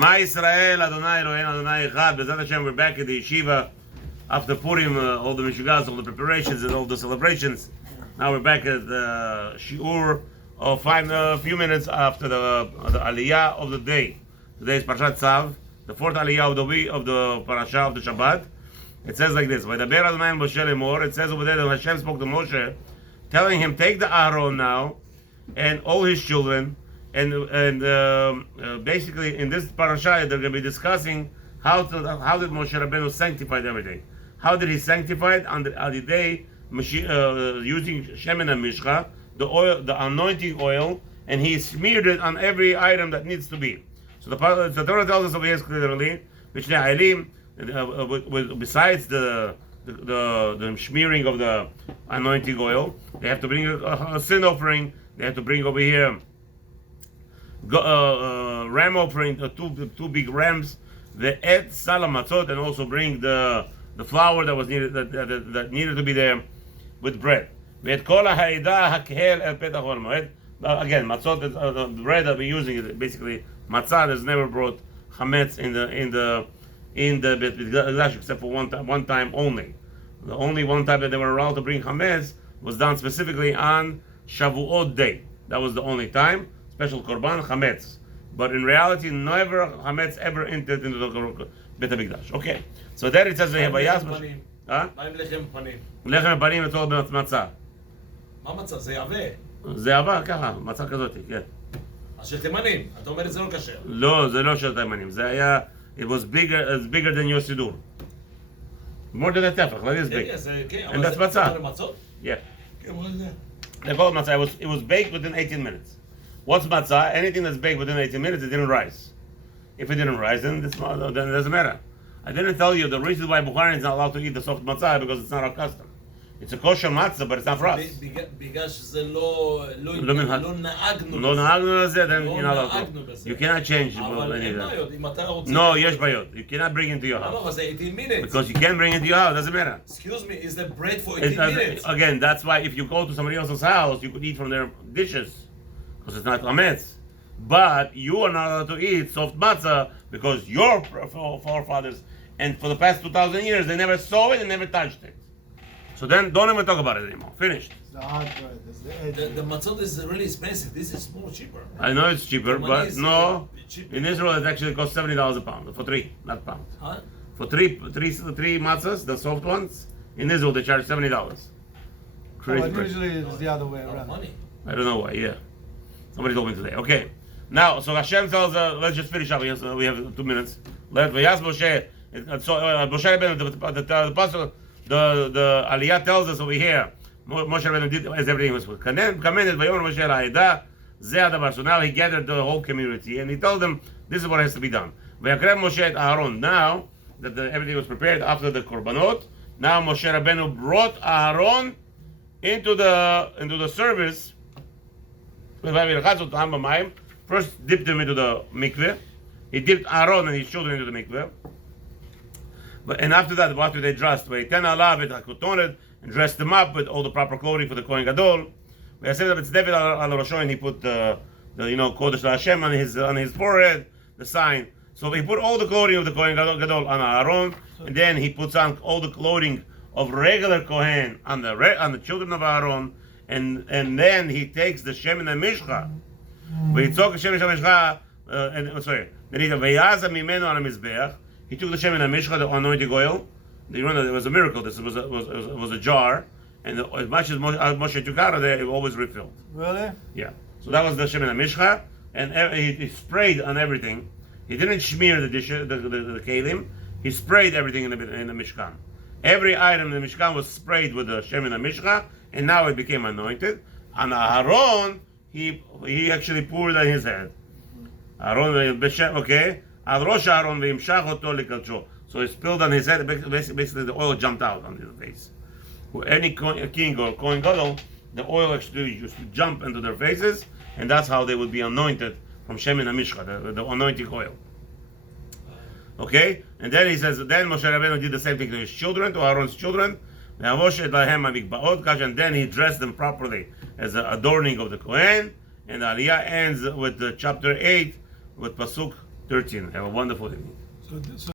Shema Yisrael, Adonai Eloheinu, Adonai Echad. B'ezrat Hashem, we're back at the yeshiva after Purim, all the mishugas, all the preparations, and all the celebrations. Now we're back at the shiur of a few minutes after the aliyah of the day. Today is Parashat Tzav, the fourth aliyah of the parasha of the Shabbat. It says like this: Vaydaber Adonai Moshe lemor. It says over there that Hashem spoke to Moshe, telling him, take the Aaron now, and all his children, and basically in this parasha they're going to be discussing how did Moshe Rabbeinu sanctify everything. How did he sanctify it on the day using shemen and mishcha, the oil, the anointing oil, and he smeared it on every item that needs to be. So the Torah tells us over here clearly, besides the smearing of the anointing oil, they have to bring a sin offering. They have to bring over here ram offering, two big rams, the et salamatzot, and also bring the flour that was needed that needed to be there with bread. Again, matzot, the bread that we're using is basically matzah. Has never brought chametz in the Bet Mikdash except for one time only. The only one time that they were allowed to bring chametz was done specifically on Shavuot day. That was the only time. Special korban chametz. But in reality, never chametz ever entered into the Bet Mikdash. Okay. So there it says vayas. מה עם לחם פנים? לחם פנים it's all about מצה. מה מצה? זה יבא. זה עבר ככה, מצה כזאת, כן. אז של תימנים, אתה אומר את זה לא כשר. לא, זה לא של תימנים, זה היה, it was bigger than your סידור. more than a tefach, like this big. And that's מצה. Yeah. They call it מצה, it was baked within 18 minutes. What's מצה? Anything that's baked within 18 minutes, it didn't rise. If it didn't rise, then it doesn't matter. I didn't tell you the reason why Bukhari is not allowed to eat the soft matzah because it's not our custom. It's a kosher matzah, but it's not for us. בגלל שזה לא נהגנו לזה, then you're not allowed to. You cannot change. אבל אין בעיות, אם אתה רוצה... No, יש בעיות. You cannot bring it into your house. אבל זה 18 minutes. Because you can't bring it into your house, doesn't matter. Excuse me, is the bread for 18 minutes? Again, that's why if you go to somebody else's house, you could eat from their dishes. Because it's not chametz. But you are not allowed to eat soft matzah because your forefathers, and for the past 2,000 years, they never saw it and never touched it. So then, don't even talk about it anymore. Finished. It's the hard bread. The matzot is really expensive. This is more cheaper. I know it's cheaper, but no. In Israel, it actually costs $70 a pound for three, not pounds. Huh? For three matzahs, the soft ones, in Israel they charge $70. Crazy. But usually it's the other way around. Money. I don't know why. Yeah, somebody told me today. Okay, now so Hashem tells, let's just finish up. We have 2 minutes. Let Vayas Moshe. So Moshe Rabbeinu, the Aliyah tells us over here. Moshe Rabbeinu did as everything was commanded. Vayomer Moshe la'edah zeh hadavar. So now he gathered the whole community and he told them this is what has to be done. Vayakrev Moshe et Aaron. Now that everything was prepared after the korbanot, now Moshe Rabbeinu brought Aaron into the service. First dipped him into the mikveh. He dipped Aaron and his children into the mikveh. And after that, what do they dress? And dressed them up with all the proper clothing for the Kohen Gadol. We said that it's David al Rosho, and he put the Kodesh Hashem on his forehead, the sign. So he put all the clothing of the Kohen Gadol on Aaron, and then he puts on all the clothing of regular Kohen on the children of Aaron, and then he takes the Shemen and Mishcha. Then he Vayaza mimenu on a mizbeach. He took the shemen and mishcha, the anointing oil. You know, it was a miracle. This was a jar, and as much as Moshe took out of there, it always refilled. Really? Yeah. So that was the shemen and mishcha, and he sprayed on everything. He didn't smear the dishes, the kelim. He sprayed everything in the mishkan. Every item in the mishkan was sprayed with the shemen and mishcha, and now it became anointed. On Aaron, he actually poured on his head. Aaron, okay. Al Rosh Aaron v'imshach oto likalcho. So he spilled on his head. Basically, the oil jumped out on his face. Any king or Kohen Gadol, the oil actually used to jump into their faces, and that's how they would be anointed from Shemin HaMishcha, the anointing oil. Okay, and then he says, then Moshe Rabbeinu did the same thing to his children, to Aaron's children. And then he dressed them properly as an adorning of the Kohen. And the Aliyah ends with the chapter 8 with Pasuk 13. Have a wonderful evening. So